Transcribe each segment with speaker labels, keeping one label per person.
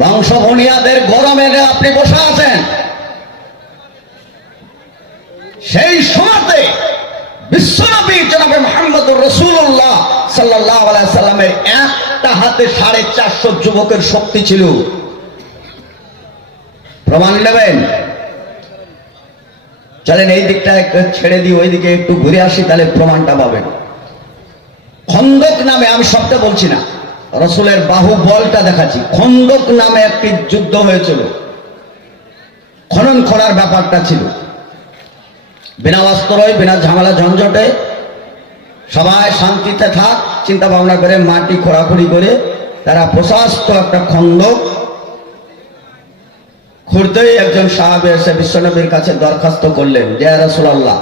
Speaker 1: বংশভনিয়াদের গরমে আপনি বসে আছেন, সেই সময়তে বিশ্বনবী জনাবে মোহাম্মদ রসুল্লাহ সাল্লাহ সাল্লামের একটা হাতে সাড়ে চারশো যুবকের শক্তি ছিল। প্রমাণ নেবেন? চলেন এই দিকটা ছেড়ে দিই, ওইদিকে একটু ঘুরে আসি, তাহলে প্রমাণটা পাবেন। খন্দক নামে আমি সবটা বলছি না। রসুলের বাহু বলটা দেখাচ্ছি। খন্দক নামে একটি যুদ্ধ হয়েছিল। খনন খোলার ব্যাপারটা ছিল। বিনা অস্ত্রই, বিনা ঝামেলা, ঝঞ্ঝটে সবাই শান্তিতে থাক চিন্তা ভাবনা করে মাটি খোঁড়াখুড়ি করে তারা প্রশস্ত একটা খন্দক খুঁড়তেই একজন সাহাবে এসে বিশ্বনবীর কাছে দরখাস্ত করলেন, যে রসুল্লাহ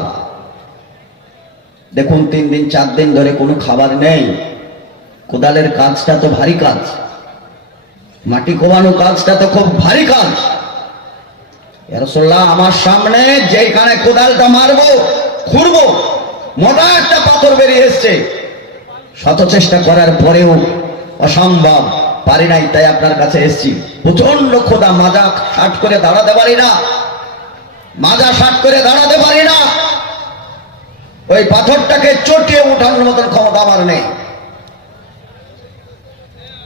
Speaker 1: দেখুন তিন দিন, চার দিন ধরে কোনো খাবার নেই। কোদালের কাজটা তো ভারী কাজ মাটি কোবানো কাজটা তো খুব ভারী কাজ রসোল্লাহ আমার সামনে যেখানে কোদালটা মারবো, খুঁড়বো, মোটা একটা পাথর বেরিয়ে এসছে। শত চেষ্টা করার পরেও অসম্ভব, পারি নাই, তাই আপনার কাছে এসছি। প্রচণ্ড খোদা মাজা ষাট করে দাঁড়াতে পারি না। মাজা ষাট করে দাঁড়াতে পারি না। ওই পাথরটাকে চটিয়ে উঠানোর মতন ক্ষমতা আমার নেই।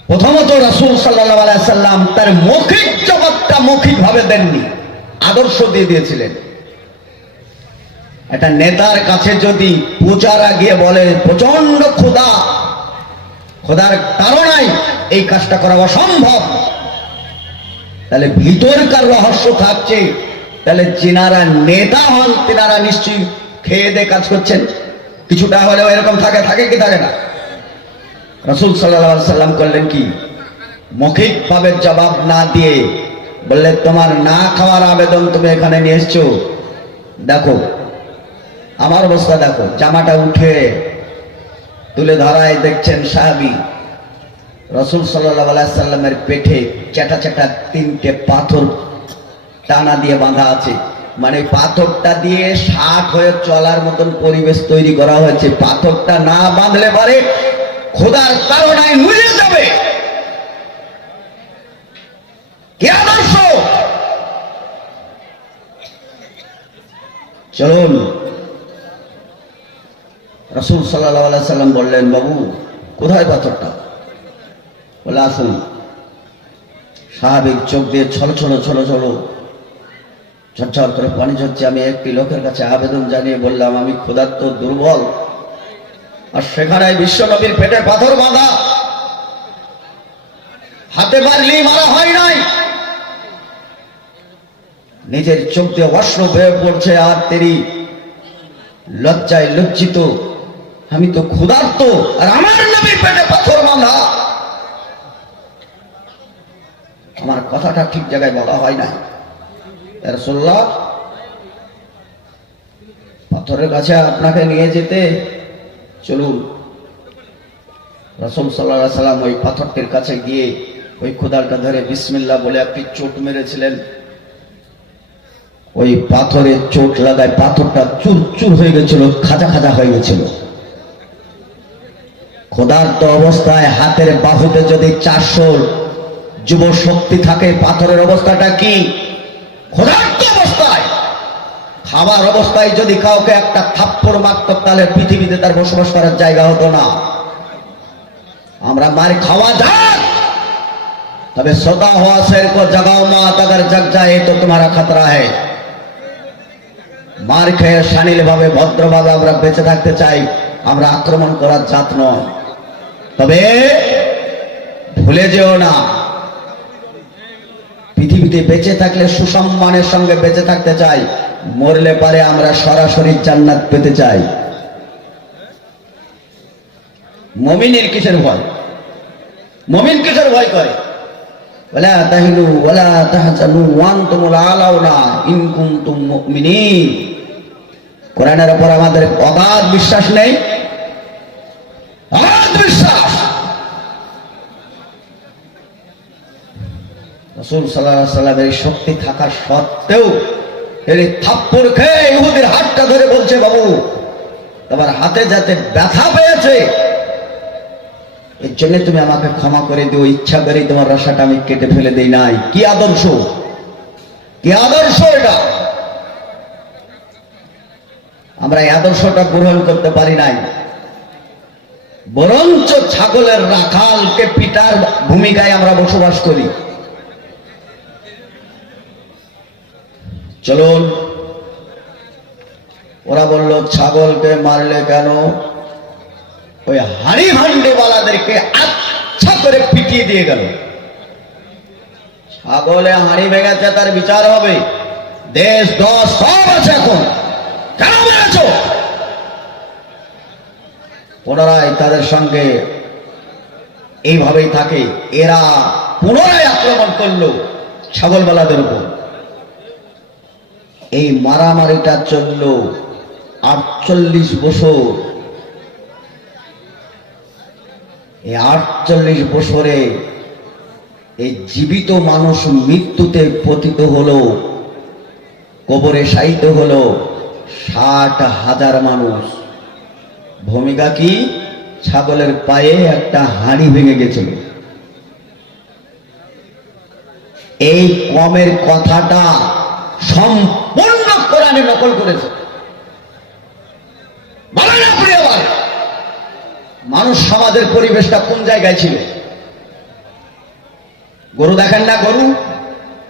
Speaker 1: প্রথমত রাসুল সাল্লাম তার মৌখিক জবাবটা মৌখিক ভাবে দেননি, আদর্শ দিয়ে দিয়েছিলেন। একটা নেতার কাছে যদি পূজারা গিয়ে বলে প্রচণ্ড ক্ষুধা খোদার তাড়নায় এই কাজটা করা অসম্ভব। তাহলে ভিতরকার রহস্য থাকছে, তাহলে যিনারা নেতা হন, তেনারা নিশ্চয়ই খেয়ে দিয়ে কাজ করছেন। কিছুটা হলেও এরকম থাকে থাকে কি থাকে না? রসুল সাল্লাহ সাল্লাম করলেন কি? মৌখিক ভাবে জবাব না দিয়ে বললে তোমার না খাওয়ার আবেদন তুমি এখানে নিয়ে এসছো? দেখো, আমার অবস্থা দেখো, জামাটা উঠে তুলে ধরায় দেখছেন সাহাবি। রসুল সাল্লাহ সাল্লামের পেটে চেটা চেটা তিনটে পাথর টানা দিয়ে বাঁধা আছে। মানে পাথরটা দিয়ে ষাট হয়ে চলার মতন পরিবেশ তৈরি করা হয়েছে। পাথরটা না বাঁধলে পারে খোদার তাড়নায় নুয়ে যাবে। চলুন। রসুল সাল্লাম বললেন, বাবু, কোথায় পাথরটা? বলে, আসুন। স্বাভাবিক চোখ দিয়ে ছলো ছলো ছলো ছলো ঝরঝর করে পানি ঝরছে। আমি একটি লোকের কাছে আবেদন জানিয়ে বললাম, আমি ক্ষুধার্ত, দুর্বল আর সেখানে বিশ্বনবীর পেটে পাথর বাঁধা। হাতে মারলেই মারা হয় নাই। নিজের চোখ দিয়ে অশ্র হয়ে পড়ছে আর তেরি লজ্জায় লজ্জিত। আমি তো ক্ষুধার্ত, আর আমার নবীর পেটে পাথর বাঁধা। আমার কথাটা ঠিক জায়গায় বলা হয় না রসোল্লাহ পাথরের কাছে আপনাকে নিয়ে যেতে চলুন। রসম সাল্লাহ সাল্লাম ওই পাথরটির কাছে গিয়ে ওই খোদারটা ধরে বিসমিল্লা বলে একটি চোট মেরেছিলেন। ওই পাথরের চোট লাগায় পাথরটা চুর চুর হয়ে গেছিল, খাজা খাজা হয়ে গেছিল। ক্ষুধার্ত অবস্থায় হাতের বাহুতে যদি চারশো যুব শক্তি থাকে, পাথরের অবস্থাটা কি? ক্ষুধার্ত অবস্থায় খাবার অবস্থায় যদি কাউকে একটা থাপ্পড় মারত তাহলে পৃথিবীতে তার বসবাস করার জায়গা হতো না আমরা মার খাওয়া যাক তবে সদা হওয়া শের को जगाओ मात अगर जग जाए तो तुम्हारा खतरा है মার খেয়ে শানিল ভাবে ভদ্রভাবে আমরা বেঁচে থাকতে চাই আমরা আক্রমণ করার জাত নয় তবে ভুলে যেও না পৃথিবীতে বেঁচে থাকলে সুসম্মানের সঙ্গে বেঁচে থাকতে চাই মরলে পারে আমরা সরাসরি জান্নাত পেতে চাই। মমিনের কিসের ভয়? মমিন কিসের ভয় করে? উপর আমাদের অগাধ বিশ্বাস নেই? বিশ্বাস! রসুল সাল্লাহ সাল্লামের শক্তি থাকা সত্ত্বেও এর থাপ্পড় খেয়ে ইহুদির হাতটা ধরে বলছে, বাবু, তোমার হাতে যাতে ব্যথা পেয়েছে, এর জন্য তুমি আমাকে ক্ষমা করে দিও। ইচ্ছা করে তোমার আমি কেটে ফেলে নাই। কি আদর্শ? কি আদর্শ এটা? আমরা এই আদর্শটা গ্রহণ করতে পারি নাই। বরঞ্চ ছাগলের রাখালকে পিতার ভূমিকায় আমরা বসবাস করি। চলুন। ওরা বলল, ছাগলকে মারলে কেন? ওই হাড়ি ভান্ডেওয়ালাদেরকে আচ্ছা করে পিটিয়ে দিয়ে গেল। ছাগলে হাড়ি ভেঙেছে, তার বিচার হবে। দেশ, দশ, সব আছে এখন। কেন মেরেছ? পুনরায় তাদের সঙ্গে এইভাবেই থাকে। এরা পুনরায় আক্রমণ করল ছাগলবালাদের উপর। এই মারামারিটা চলল আটচল্লিশ বছর। এই আটচল্লিশ বছরে এই জীবিত মানুষ মৃত্যুতে পতিত হলো, কবরে শায়িত হলো ষাট হাজার মানুষ। ভূমিকা কি? ছাগলের পায়ে একটা হাঁড়ি ভেঙে গেছিল। এই কমের কথাটা সম্পূর্ণ কোরআনে নকল করেছে। আবার। মানুষ সমাজের পরিবেশটা কোন জায়গায় ছিল? গরু দেখেন না গরু?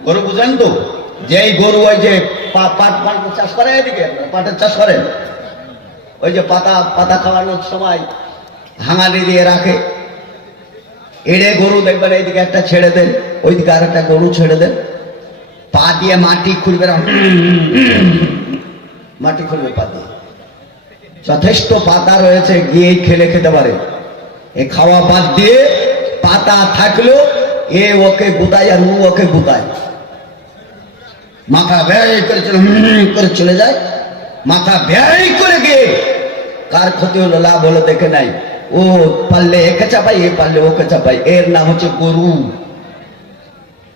Speaker 1: গরু বুঝেন তো? যে গরু ওই যে পাট পাট চাষ করে এদিকে, পাটের চাষ করে। ওই যে পাতা পাতা খাওয়ানোর সময় হাঙালি দিয়ে রাখে। এড়ে গরু দেখবেন, এইদিকে একটা ছেড়ে দেন, ওইদিকে আর একটা গরু ছেড়ে দেন। পা দিয়ে মাটি খুলবে মাটি খুলবে পা দিয়ে। যথেষ্ট পাতা রয়েছে, গিয়ে খেলে খেতে পারে। এ খাওয়া বাদ দিয়ে পাতা থাকলেও এ ওকে গুতায় আর ও ওকে গুতায় মাথা ব্যয় করে চলে করে চলে যায়। মাথা ব্যয় করে গিয়ে কার ক্ষতি হলো লাভ হলো দেখে নাই। ও পারলে একে চাপাই এ পারলে ওকে চাপাই এর নাম হচ্ছে গরু।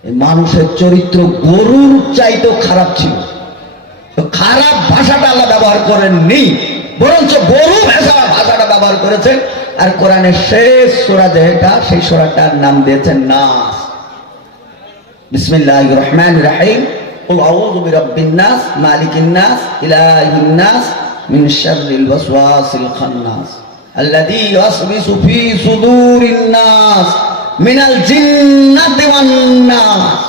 Speaker 1: মানুষের চরিত্র গরুর চাইতেও খারাপ ছিল তো খারাপ ভাষাটা আল্লাহ ব্যবহার করেননি বরঞ্চ গরু ভাষা ভাষাটা ব্যবহার করেছেন আর কোরআনের শেষ সোরা যেটা সেই সোরাটার নাম দিয়েছেন নাস বিসমিল্লাহ রহমান রাহিম قل أعوذ برب الناس مالك الناس إله الناس من شر الوسواس الخناس الذي يوسوس في صدور الناس মিনাল জিন্নাতি ওয়ান্নাস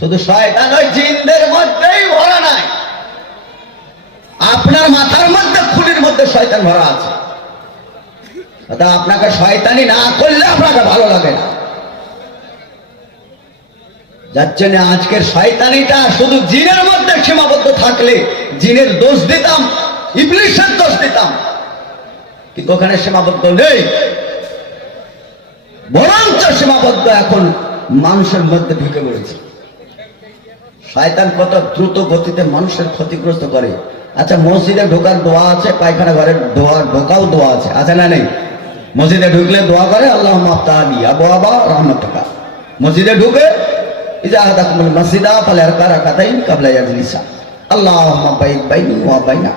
Speaker 1: শুধু শয়তান ওই জিনদের মধ্যেই ভরা নাই। আপনার মাথার মধ্যে, খুলির মধ্যে শয়তান ভরা আছে। তা আপনাকে শয়তানি না করলে আপনাকে ভালো লাগে না। যার জন্য আজকের শয়তানিটা শুধু জিনের মধ্যে সীমাবদ্ধ থাকলে জিনের দোষ দিতাম, ইবলিশের দোষ দিতাম। কিন্তু ওখানে সীমাবদ্ধ নেই। বরঞ্চ সীমাবদ্ধ এখন মানুষের মধ্যে ঢুকে পড়েছে। শয়তান কত দ্রুত গতিতে মানুষের ক্ষতিগ্রস্ত করে। আচ্ছা মসজিদে ঢোকার দোয়া আছে, পায়খানা ঘরে দোয়া ঢোকাও দোয়া আছে আছে না নেই? মসজিদে ঢুকলে দোয়া করে, আল্লাহ রহমতকা মসজিদে ঢুকে মসজিদা রাকাতাইন কাবলা বাইদ বাইনি ওয়া বাইনা।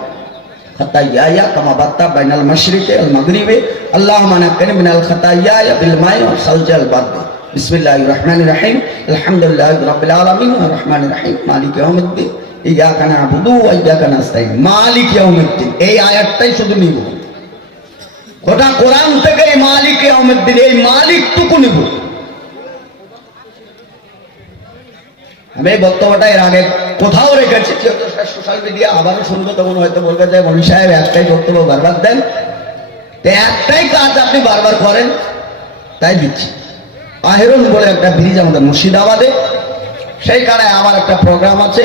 Speaker 1: خطاياي كما بات بين المشرق والمغرب اللهم نقني من الخطايا بالماء والثلج والبرد بسم الله الرحمن الرحيم الحمد لله رب العالمين الرحمن الرحيم مالك يوم الدين إياك نعبد وإياك نستعين মালিক ইয়াউমিদ্দিন এই আয়াতটাই শুধু নিব গোটা কোরআন থেকে এই মালিক ইয়াউমিদ্দিন এই মালিকটুকু নিব আমি বক্তব্যটা এর আগে কোথাও রেখেছি সোশ্যাল মিডিয়া আবারও শুনব, তখন হয়তো বলবে যে মনি সাহেব একটাই বক্তব্য বারবার দেন। একটাই কাজ আপনি বারবার করেন, তাই দিচ্ছি। আহিরুন বলে একটা ব্রিজ আমাদের মুর্শিদাবাদে সেই কারণে আমার একটা প্রোগ্রাম আছে,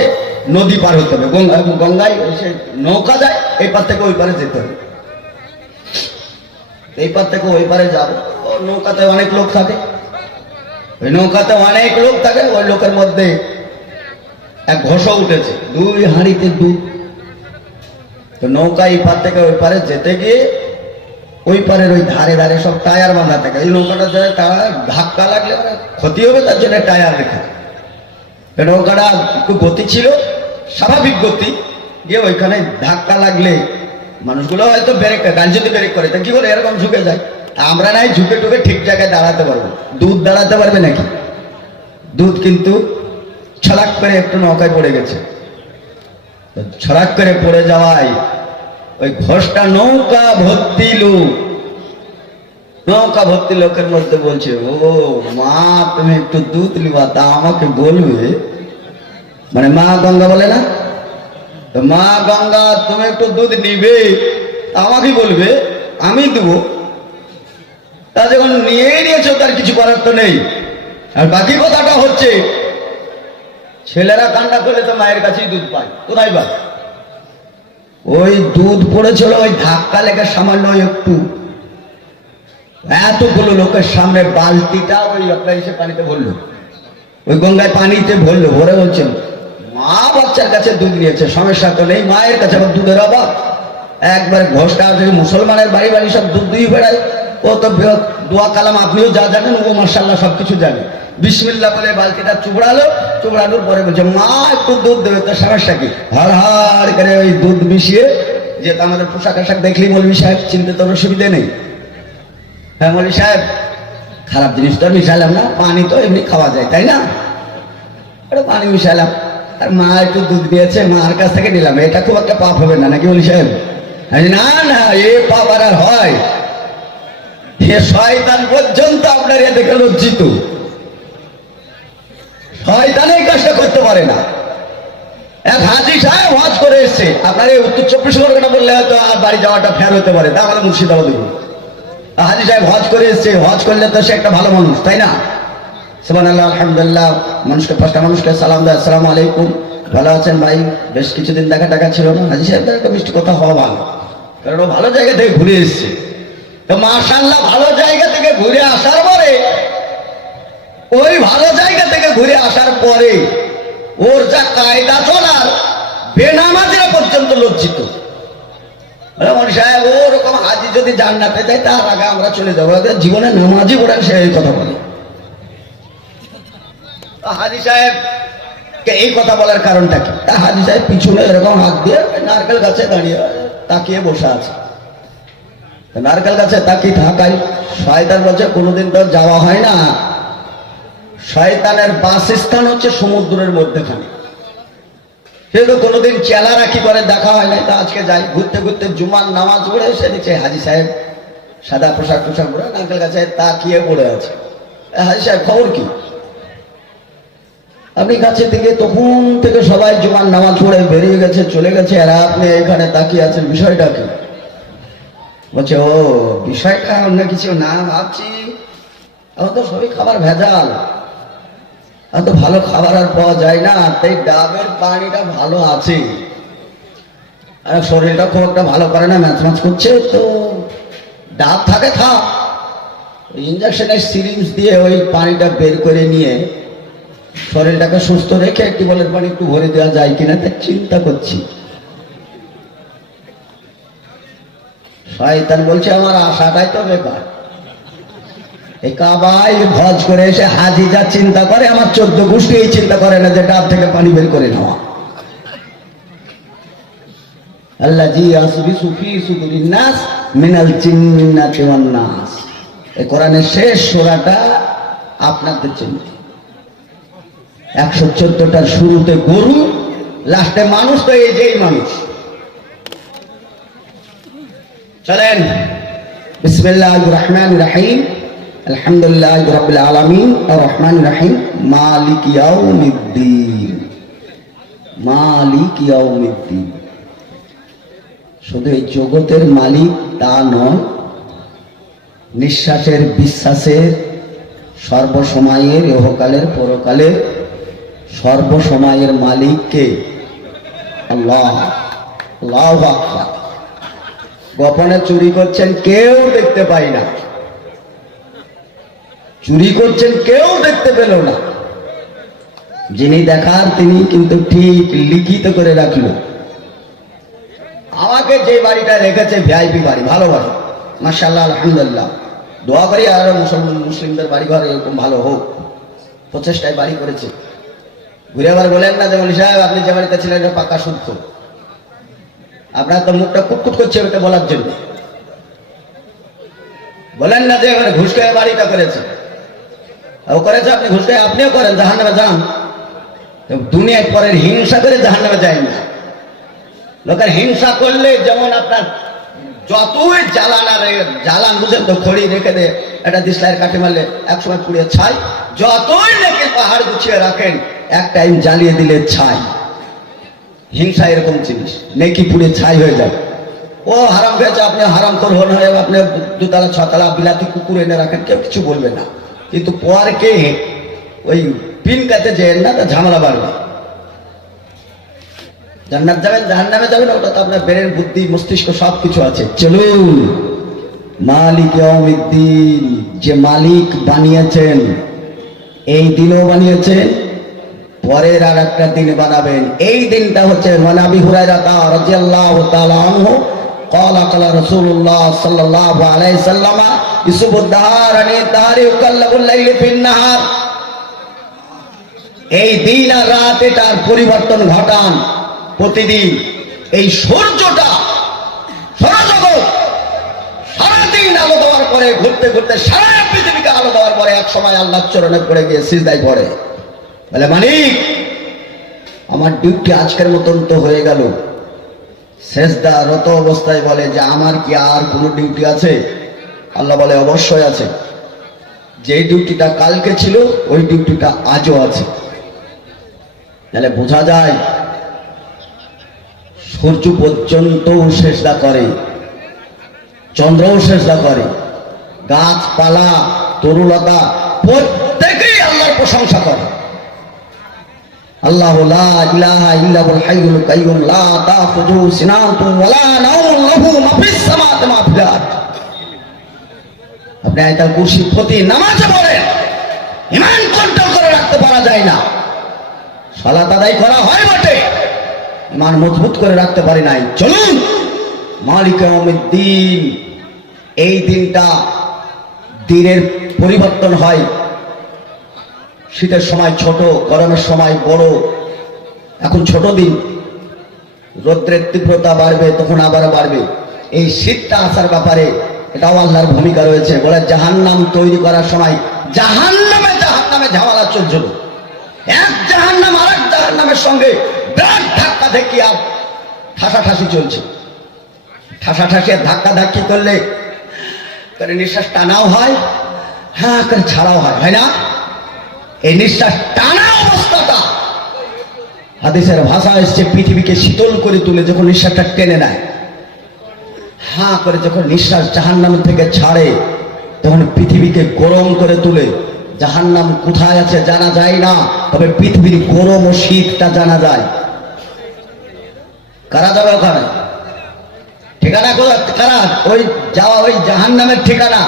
Speaker 1: নদী পার হতে হবে। গঙ্গা, গঙ্গায় সে নৌকা যায়, এই পার থেকে ওই পারে যেতে হবে। এই পার থেকে ওই পারে যাব, নৌকাতে অনেক লোক থাকে। ওই নৌকাতে অনেক লোক থাকে, ওই লোকের মধ্যে এক ঘষা উঠেছে। দুই হাঁড়িতে দুধ। তো নৌকা এই পার থেকে ওই পারে যেতে গিয়ে ওই পারের ওই ধারে ধারে সব টায়ার বাঁধা থাকে। এই নৌকাটা যায় টায়ার ধাক্কা লাগলে ক্ষতি হবে, তার জন্য টায়ার রেখে। নৌকাটা একটু গতি ছিল, স্বাভাবিক গতি। গিয়ে ওইখানে ধাক্কা লাগলে মানুষগুলো হয়তো ব্রেক গাড়ি যদি ব্রেক করে। তা কি করে এরকম ঝুঁকে যায়। আমরা নাই, ঝুঁকে টুকে ঠিক জায়গায় দাঁড়াতে পারব। দুধ দাঁড়াতে পারবে নাকি? দুধ কিন্তু ছলাক করে একটু নৌকায় পড়ে গেছে। তো ছলাক করে পড়ে যাওয়ায় ওই ঘোষটা নৌকা ভর্তি লোক। নৌকা ভর্তি লোকের মধ্যে বলছে, ও মা, তুমি একটু দুধ লিবা তা আমাকে বলবে? মানে মা গঙ্গা বলে না? মা গঙ্গা, তুমি একটু দুধ নিবে আমাকে বলবে, আমি দেবো। তা যখন নিয়ে নিয়েছো, তার কিছু করার তো নেই। আর বাকি কথাটা হচ্ছে ছেলেরা কান্না করলে তো মায়ের কাছেই দুধ পায়। কোথায় পায় ওই দুধ পড়েছিল, ওই ধাক্কা লেগে সামান্য একটু। এতগুলো লোকের সামনে বালতিটা ওই লোকটা এসে পানিতে ভরলো। ওই গঙ্গায় পানিতে ভরলো, ভরে বলছেন মা বাচ্চার কাছে দুধ নিয়েছে, সমস্যা তো নেই, মায়ের কাছে আবার দুধের অভাব। একবার ঘোষটা মুসলমানের বাড়ি বাড়ি সব দুধ দুই বেড়ায়। ও তো দোয়া কালাম, আপনিও যা জানেন, ও মার্শাল্লাহ সব কিছু জানে। বিসমিল্লা বলে বালতিটা চুবড়ালো, চুবড়ানোর পরে বলছে, মা, একটু দুধ দেবে তো, সমস্যা কি? হাড় হাড় করে ওই দুধ মিশিয়ে যেহেতু আমাদের পোশাক আশাক দেখলি মৌলবী সাহেব, চিনতে তোর অসুবিধে নেই। হ্যাঁ মৌলী সাহেব, খারাপ জিনিস তো মিশালাম না, পানি তো এমনি খাওয়া যায়, তাই না? ওটা পানি মিশালাম। আর মা একটু দুধ দিয়েছে, মার কাছ থেকে নিলাম, এটা খুব একটা পাপ হবে না, নাকি বলি সাহেব? না না, এ পাপ আর হয়। এ শয়তান পর্যন্ত আপনার এ দেখে লজ্জিত। শয়তান কাজটা করতে পারে না। এক হাজি সাহেব হজ করে এসছে। আপনার এই উত্তর চব্বিশ পরগনা বললে হয়তো আর বাড়ি যাওয়াটা ফের হতে পারে। তা আমাদের মুর্শিদাবাদ হাজি সাহেব হজ করে এসছে। হজ করলে তো সে একটা ভালো মানুষ, তাই না? সুবান আল্লাহ আলহামদুলিল্লাহ। মানুষকে পাঁচটা মানুষকে সালাম দেয়। আসসালামু আলাইকুম। ভালো আছেন ভাই? বেশ কিছুদিন দেখা টাকা ছিল না। হাজি সাহেবদের একটা মিষ্টি কথা হওয়া ভালো। কারণ ও ভালো জায়গা থেকে ঘুরে এসছে। মাশাল্লাহ ভালো জায়গা থেকে ঘুরে আসার পরে, ওই ভালো জায়গা থেকে ঘুরে আসার পরে ওর যা কায়দা চলার বেনামাজিরা পর্যন্ত লজ্জিত। ওরকম হাজি যদি জান্নাতে যায়, তার আগে আমরা চলে যাব। জীবনে নামাজি পড়েন, সে এই কথা বলে। হাজি সাহেব এই কথা বলার কারণটা কি? হাজি সাহেব পিছনে এরকম হাত দিয়ে নারকেল গাছে দাঁড়িয়ে তাকিয়ে বসে আছে। নারকেল গাছে তাকিয়ে থাকাই শয়তান বলছে, কোনোদিন তো যাওয়া হয় না। শয়তানের বাসস্থান হচ্ছে সমুদ্রের মধ্যেখানে। সেহেতু কোনোদিন চেলা রাখি করে দেখা হয় নাই? তা আজকে যাই। ঘুরতে ঘুরতে জুমার নামাজ পড়ে এসে দিচ্ছে হাজি সাহেব সাদা পোশাক পোশাক পরে নারকেল গাছে তাকিয়ে পড়ে আছে। হাজি সাহেব, খবর কি? আপনি কাছে থেকে তখন থেকে সবাই জুমার নামাজ পড়ে বেরিয়ে গেছে, চলে গেছে, আর আপনি এখানে তাকিয়ে আছেন বিষয়টা কি বলছে, ও, বিষয়টা অন্য কিছু না ভাবছি। এখন তো সবই খাবার ভেজাল। এখন তো ভালো খাবার আর পাওয়া যায় না, তাই ডাবের পানিটা ভালো আছে। আর শরীরটা খুব একটা ভালো করে না, ম্যাচ ম্যাচ করছে, তো ডাব থাকে খা ইঞ্জেকশনের সিরিঞ্জ দিয়ে ওই পানিটা বের করে নিয়ে শরীরটাকে সুস্থ রেখে টিউবওয়েলের পানি একটু ভরে দেওয়া যায় কিনা, তা চিন্তা করছি। শয়তান বলছে, আমার আশাটাই তো বেকার এই কাবাই হজ করে এসে হাজি যা চিন্তা করে, আমার চোদ্দ গোষ্ঠী এই চিন্তা করে না যে ডাব থেকে পানি বের করে নেওয়া। আল্লাহ জি আসবি সুফি নাস, মিনাল নাস। কোরআনের শেষ সূরাটা আপনাদের জন্য। একশো চোদ্দটার শুরুতে গরু, লাস্টে মানুষ তো এই যেই মানুষ। চলেন। বিসমিল্লাহ রহমান রাহিম। আলহামদুলিল্লাহ রবিল আলমিন। রহমান রাহিম। মালিক ইয়াউমিদ্দিন। মালিক ইয়াউমিদ্দিন। শুধু এই জগতের মালিক তা নয় নিঃশ্বাসের বিশ্বাসের সর্বসময়ের, ইহকালের, পরকালের সর্বসময়ের মালিককে আল্লাহ, আল্লাহু আকবার। গোপনে চুরি করছেন কেউ দেখতে পাই না। চুরি করছেন কেউ দেখতে পেল না। যিনি দেখার তিনি কিন্তু ঠিক লিখিত করে রাখল। আমাকে যে বাড়িটা রেখেছে ভিআইপি বাড়ি ভালো বাড়ি মার্শাল্লাহ আলহামদুলিল্লাহ। দোয়া করি আর মুসলমান, মুসলিমদের বাড়ি ঘর এরকম ভালো হোক। প্রচেষ্টায় বাড়ি করেছে। ঘুরে আবার বলেন না যে মনি সাহেব, আপনি যে বাড়িতে ছিলেন পাকা শুদ্ধ আপনার তো মুখটা কুটকুট করছে ওটা বলার জন্য। বলেন না যে এখানে ঘুষ বাড়িটা করেছে। ও করেছে, আপনি ঘুষ আপনিও করেন জাহান নামে যান। দুনিয়ায় পরের হিংসা করে জাহান নামে যায় না। লোকের হিংসা করলে যেমন আপনার যতই জ্বালান আর জ্বালান বুঝেন তো, খড়ি রেখে দে, একটা দিসলাইয়ের কাঠি মারলে একসময় পুড়িয়ে ছাই। যতই রেখে পাহাড় গুছিয়ে রাখেন, এক টাইম জ্বালিয়ে দিলে ছাই। হিংসা এরকম জিনিস। নেকি পুড়ে ছাই হয়ে যায়। ও হারাম খেয়েছে আপনি হারাম তোর হন হয়ে আপনি দুতলা, ছতলা, বিলাতি, কুকুর এনে রাখেন, কেউ কিছু বলবে না। কিন্তু পরকে ওই পিন কাতে যে, না, তা ঝামেলা বাড়বে। জান্নাত যাবেন, জাহান্নামে যাবেন, ওটা তো আপনার ব্রেন, বুদ্ধি, মস্তিষ্ক সব কিছু আছে। চলুন। মালিক যে মালিক বানিয়েছেন, এই দিনও বানিয়েছেন পরের আর একটা দিন বানাবেন এই দিনটা হচ্ছে মানাবি হুরাইরা তা রাদিয়াল্লাহু তাআলা আনহু قال قال رسول الله صلى الله عليه وسلم يسب الدهار عن الدهر يقلب الليل في النهار এই দিন আর রাত এটার পরিবর্তন ঘটান প্রতিদিন এই সূর্যটা সৌরজগৎ সারাদিন আলো দেওয়ার পরে ঘুরতে ঘুরতে সারা পৃথিবীকে আলো দেওয়ার পরে এক সময় আল্লাহ চরণে পড়ে গিয়ে সিজদায় পড়ে বলে মালিক, আমার ডিউটি আজকের মতন তো হয়ে গেল। শেষদা রত অবস্থায় বলে যে, আমার কি আর কোনো ডিউটি আছে? আল্লাহ বলে, অবশ্যই আছে। যে ডিউটিটা কালকে ছিল, ওই ডিউটিটা আজও আছে। তাহলে বোঝা যায়, সূর্য পর্যন্ত শেষদা করে, চন্দ্রও শেষদা করে। গাছপালা, তরুলতা, প্রত্যেকেই আল্লাহর প্রশংসা করে। আল্লাহ লা ইলাহা ইল্লাহুল হাইয়ুল কাইয়ুম, লা তাখুযুহু সিনাতুন ওয়ালা নাওমুন লাহু, মা ফিস সামাওয়াতি, মা ফিল আরদ। আপনি আয়াতুল কুরসি প্রতি নামাজে পড়েন ঈমান কন্ট্রোল করে রাখতে পারা যায় না। সালাত আদায় করা হয় বটে ইমান মজবুত করে রাখতে পারি নাই। চলুন, মালিক দিন এই দিনটা দিনের পরিবর্তন হয়। শীতের সময় ছোট, গরমের সময় বড়। এখন ছোট দিন। রৌদ্রের তীব্রতা বাড়বে, তখন আবার বাড়বে। এই শীতটা আসার ব্যাপারে এটাও আল্লাহর ভূমিকা রয়েছে। বলে জাহান্নাম তৈরি করার সময় জাহান্নামে জাহান্নামে ঝামেলা চলছিল। এক জাহান্নাম আর এক জাহান্নামের সঙ্গে বিরাট ধাক্কা ধাক্কি আর ঠাসাঠাসি চলছে। ঠাসাঠাসি ধাক্কা ধাক্কি করলে করে নিঃশ্বাস টানাও হয় হ্যাঁ করে ছাড়াও হয়। হয় না? এই নিঃশ্বাস টানা অবস্থাটা হাদিসের ভাষা এসছে, পৃথিবীকে শীতল করে তুলে যখন নিঃশ্বাসটা টেনে নেয়। হা করে যখন নিঃশ্বাস জাহান্নাম থেকে ছাড়ে, তখন পৃথিবীকে গরম করে তুলে, জাহান্নাম কোথায় আছে জানা যায় না, তবে পৃথিবীর গরম ও শীতটা জানা যায়। কারা যাবে ওখানে? ঠিকানা কারা? ওই যাওয়া ওই জাহান্নামের ঠিকানা।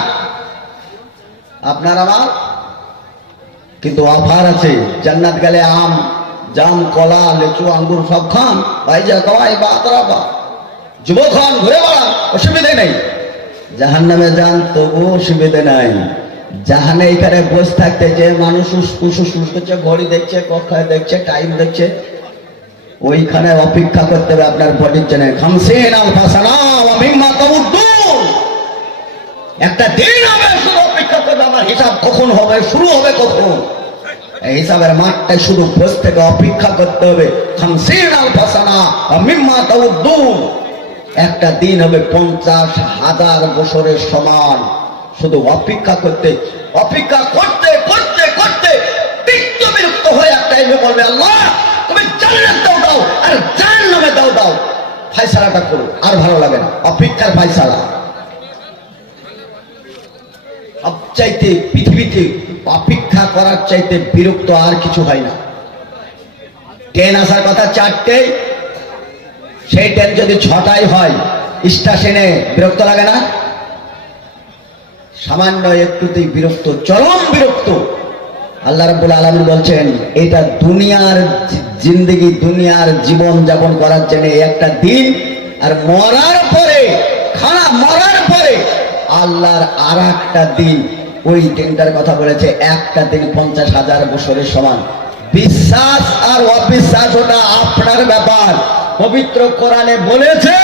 Speaker 1: আপনার আমার? কিন্তু অফার আছে, জান্নাত গেলে আম, জাম, কলা, লেচু, আঙ্গুর, সব খান ভাইজা কমাই বা আতরাবা যুবক খান ঘুরে বেড়ান অসুবিধে নেই। জাহান নামে যান তবু অসুবিধে নাই। জাহানে এখানে বসে থাকতে যে মানুষ উসপুস করছে, ঘড়ি দেখছে, কক্ষায় দেখছে, টাইম দেখছে, ওইখানে অপেক্ষা করতে হবে আপনার বডির জন্য। খামসিন আল ফাসানা একটা দিন হবে আমার হিসাব কখন হবে? শুরু হবে কখন? এই হিসাবের মাঠটাই শুধু বসে থেকে অপেক্ষা করতে হবে। একটা দিন হবে পঞ্চাশ হাজার বছরের সমান। শুধু অপেক্ষা করতে অপেক্ষা করতে করতে করতে বিরক্ত হয়ে এক টাইমে বলবে, আল্লাহ, তুমি দাও দাও, আর দাও দাও। করো আর ভালো লাগে না। অপেক্ষার ফাইসালা সবচাইতে পৃথিবীতে অপেক্ষা করার চাইতে বিরক্ত আর কিছু হয় না। ট্রেন আসার কথা চারটে, সেই ট্রেন যদি ছটায় হয়, স্টেশনে বিরক্ত লাগে না? সামান্য একটুতেই বিরক্ত, চরম বিরক্ত। আল্লাহ রাব্বুল আলামিন বলছেন, এটা দুনিয়ার জিন্দেগি, দুনিয়ার জীবন যাপন করার জন্য একটা দিন, আর মরার পরে, খানা মরার পরে আল্লাহর আর একটা দিন ওই দিনটার কথা বলেছে, একটা দিন পঞ্চাশ হাজার বছরের সমান। বিশ্বাস আর অবিশ্বাস ওটা আপনার ব্যাপার। পবিত্র কোরআনে বলেছে,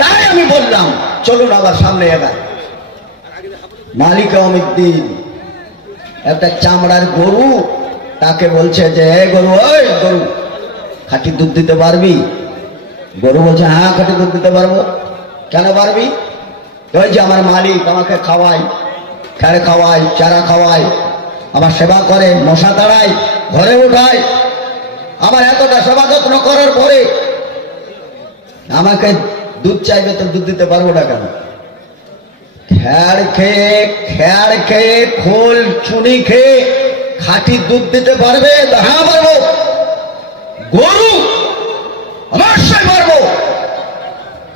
Speaker 1: তাই আমি বললাম। চলুন আবার সামনে এবার মালিক অমিদ্দিন, একটা চামড়ার গরু, তাকে বলছে যে, এ গরু, ওই গরু, খাঁটি দুধ দিতে পারবি? গরু বলছে হ্যাঁ খাঁটি দুধ দিতে পারব। কেন পারবি? ওই যে আমার মালিক আমাকে খাওয়াই খেড়ে খাওয়াই চারা খাওয়াই আমার সেবা করে, মশা তাড়ায় ঘরে উঠায়। আমার এতটা সেবা যত্ন করার পরে আমাকে দুধ চাইবে তো দুধ দিতে পারব না কেন? খ্যাড় খেয়ে খ্যাড় খেয়ে, খোল চুনি খেয়ে, খাঁটি দুধ দিতে পারবে হ্যাঁ পারব। গরু অবশ্যই পারব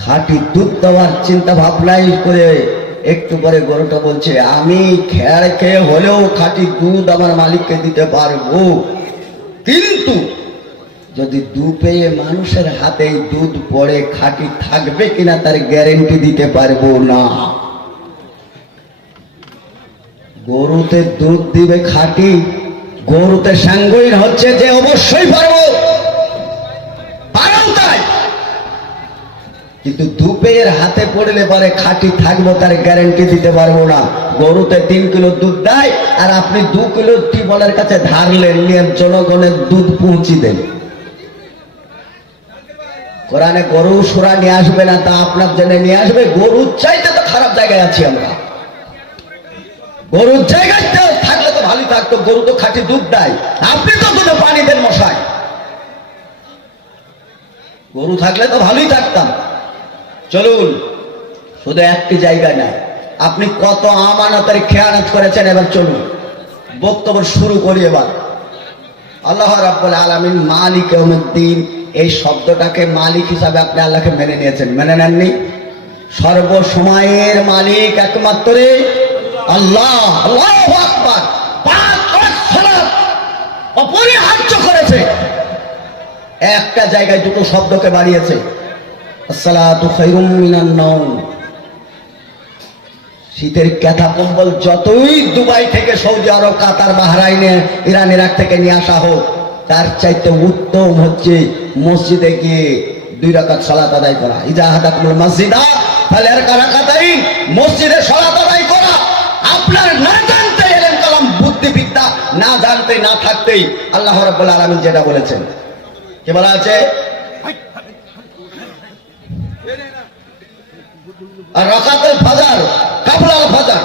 Speaker 1: খাঁটি দুধ দেওয়ার চিন্তা ভাবনাই করে একটু পরে গরুটা বলছে, আমি খ্যাড় খেয়ে হলেও খাঁটি দুধ আমার মালিককে দিতে পারব। কিন্তু যদি দু পেয়ে মানুষের হাতে দুধ পড়ে, খাঁটি থাকবে কিনা তার গ্যারেন্টি দিতে পারব না। গরুতে দুধ দিবে খাঁটি, গরুতে সাঙ্গইন হচ্ছে যে অবশ্যই পারব পারো তাই কিন্তু দুপের হাতে পড়লে পরে খাঁটি থাকব, তার গ্যারেন্টি দিতে পারব না। গরুতে তিন কিলো দুধ দেয়, আর আপনি দু কিলো টিবলের কাছে ধারলেন নিয়ে জনগণের দুধ পৌঁছি দেন। কোরআনে গরু সুরা নিয়ে আসবে না, তা আপনার জন্য নিয়ে আসবে, গরুর চাইতে তো খারাপ জায়গায় আছি আমরা। গরুর জায়গায় থাকলে তো ভালোই থাকতো, গরু তো খাঁটি দুধ দেয়। আপনি তো দুধে পানি দেন মশাই গরু থাকলে তো ভালোই থাকতাম। চলুন, শুধু একটি জায়গায় নাই। আপনি কত আমানতের খেয়ানত করেছেন এবার চলুন। বক্তব্য শুরু করি এবার। আল্লাহ রাব্বুল আলামিন মালিক ইয়াউমিদ্দিন, এই শব্দটাকে মালিক হিসাবে আপনি আল্লাহকে মেনে নিয়েছেন। মেনে নেননি? সর্বসময়ের মালিক একমাত্র আল্লাহ অপরিহার্য করেছে। একটা জায়গায় দুটো শব্দকে বাড়িয়েছে। শীতের ক্যাথা কম্বল যতই দুবাই থেকে সৌদি আরব, কাতার, বাহরাইনে ইরান ইরাক থেকে নিয়ে আসা হোক, তার চাইতে উত্তম হচ্ছে মসজিদে গিয়ে দুই রাকাত সালাত আদায় করা। ইজা হাদাকুল মসজিদা আর কারাকাতাই মসজিদে সালাত আদায় করা। আপনার না জানতে এলেন কালাম বুদ্ধিবিদ্যা, না জানতে, না থাকতেই আল্লাহ রাব্বুল আলামিন যেটা বলেছেন। কি বলা আছে? আর রাকাতুল ফাজার, কাবলাল ফাজার।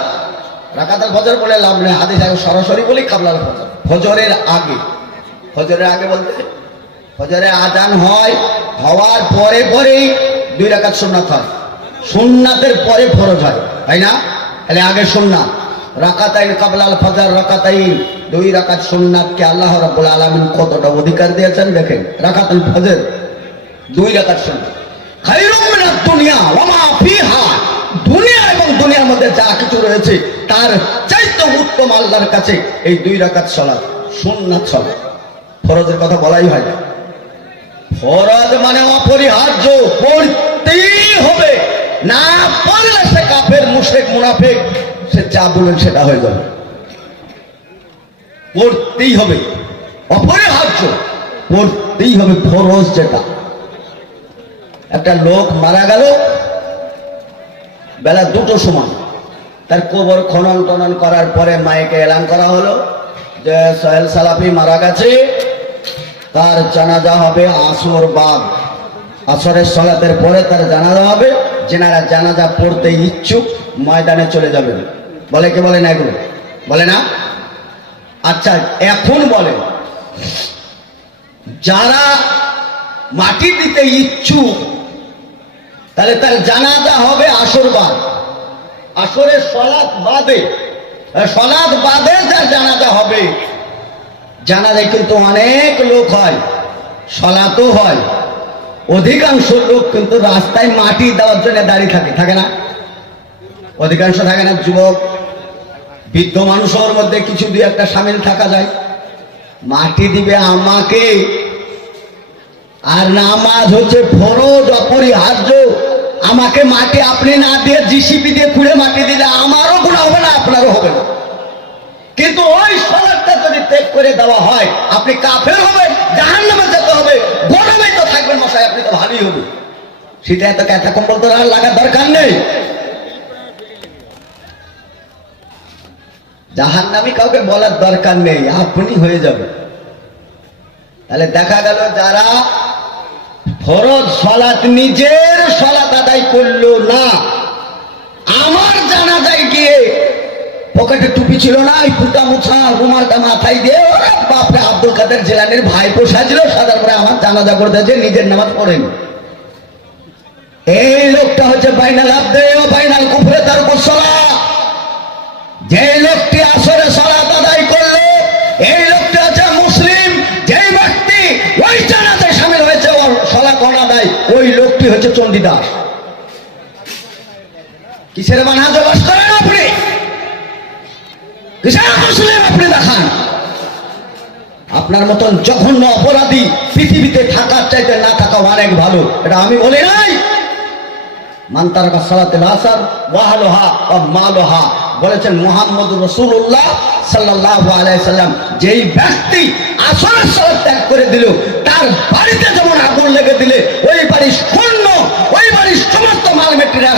Speaker 1: রাকাতুল ফাজার বলে লাভ নেই, হাদিস আগে সরাসরি বলি কাবলাল ফাজার। ফজরের আগে। ফজরের আগে বলতে, ফজরে আজান হয়, হওয়ার পরে পরেই দুই রাকাত সুন্নাত হয়। সুন্নাতের পরে ফরজ হয়, তাই না? তাহলে আগে সুন্নাত। রাকাতাইন কাবলাল ফাজার, রাকাতাইন। দুই রাকাত সুন্নাতকে আল্লাহ রাব্বুল আলামিন কতটা অধিকার দিয়েছেন দেখেন। রাকাতুল ফজর, দুই রাকাত সুন্নাত। খায়রুম মিনাদ দুনিয়া, ওয়া মা ফিহা। দুনিয়া এবং দুনিয়ার মধ্যে যা কিছু রয়েছে, তার চাইতে উত্তম আল্লাহর কাছে এই দুই রাকাত সালাত, সুন্নাত সালাত। ফরজের কথা বলাই হয় না। ফরজ মানে অপরিহার্য, পড়তেই হবে। না পড়লে সে কাফের, মুশরিক, মুনাফিক, সে যা বলেন সেটা হয়ে যাবে। পড়তেই হবে। অপরিহার্য, পড়তেই হবে ফরজ যেটা। একটা লোক মারা গেল বেলা দুটো সময়। তার কবর খনন টনন করার পরে মায়েকে এলান করা হলো যে সোহেল সালাফি মারা গেছে। তার জানাজা হবে আসর বাদ। আসরের সলাতের পরে তার জানাজা হবে। যেনারা জানাজা পড়তে ইচ্ছুক ময়দানে চলে যাবেন। বলে কি বলে না এগুলো? বলে না? আচ্ছা এখন বলে, যারা মাটি দিতে ইচ্ছুক তাহলে তার জানাজা হবে আসরবাদ আসরের সলাদ বাদে। সলাৎ বাদে যার জানাজা হবে। জানাজায় কিন্তু অনেক লোক হয়, সলাতও হয়। অধিকাংশ লোক কিন্তু রাস্তায় মাটি দেওয়ার জন্য দাঁড়িয়ে থাকে থাকে না? অধিকাংশ থাকে না যুবক, বৃদ্ধ মানুষের মধ্যে কিছু দুই একটা সামিল থাকা যায়। মাটি দিবে আমাকে আর নামাজ হচ্ছে ফরজ, অপরিহার্য। আমাকে মাটি আপনি না দিয়ে জিসিপি দিয়ে খুঁড়ে মাটি দিলে আমারও গুণা হবে না, আপনারও হবে না। কিন্তু ওই সলাদটা যদি ত্যাগ করে দেওয়া হয়, আপনি কাফের হবে জাহান নামে যেতে হবে গরমে তো থাকবেন মশাই, আপনি তো ভালোই হবে সেটা এত ক্যাথা কম্বল তো লাগার দরকার নেই। জাহান্নামি কাউকে বলার দরকার নেই, আপনি হয়ে যাবে তাহলে দেখা গেল যারা ফরজ সলাত নিজের সলাত আদায় করল না। আমার জানা যায় গিয়ে পকেটে টুপি ছিল না ওই পুটা মুছা রুমালটা মাথায় দিয়ে বাপরে, আব্দুল কাদের জেলানির ভাই পোষাছিল সাদার পরে আমার জানাজা করে নিজের নামাজ পড়েনি। এই লোকটা হচ্ছে বাইনাল আব্দে ও বাইনাল কুফরে তার কুসলা যে লোকটি চণ্ডীদাস কিসের বানাতে বাস করেন আপনি? আপনি দেখান? আপনার মতন জঘন্য অপরাধী পৃথিবীতে থাকার চাইতে না থাকা অনেক ভালো। এটা আমি বলি নাই। মান ওয়াহলুহা ওয়া মালুহা। বলেছেন মুহাম্মদ রাসূলুল্লাহ সাল্লাল্লাহু আলাইহি সাল্লাম, যেই ব্যক্তি আসরের সালাত ত্যাগ করে দিল, তার বাড়িতে যেমন আগুন লেগে দিলে, ওই বাড়ি শূন্য ওই বাড়ির সমস্ত মাল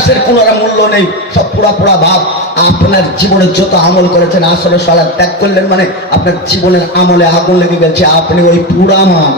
Speaker 1: মেটেরিয়ালসের কোনো মূল্য নেই, সব পুরা পুরা ভাব। আপনার জীবনে যত আমল করেছেন, আসলে সালাত ত্যাগ করলেন মানে আপনার জীবনের আমলে আগুন লেগে গেছে। আপনি ওই পুরা মাল।